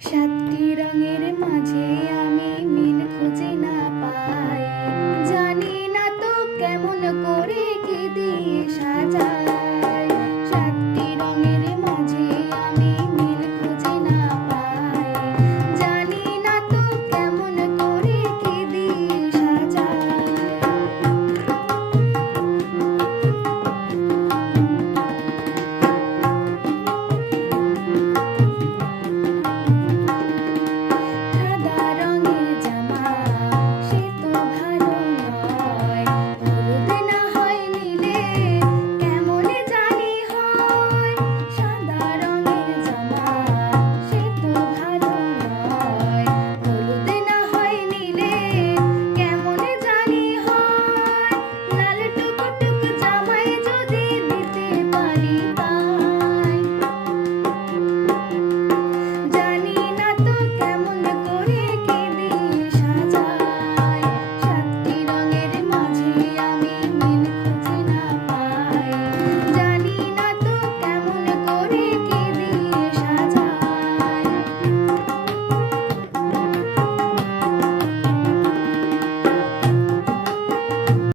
সাতটি রঙের মাঝে আমি মিল খুঁজে না পাই, জানি না তো কেমন করে কি দিয়ে সাজাই।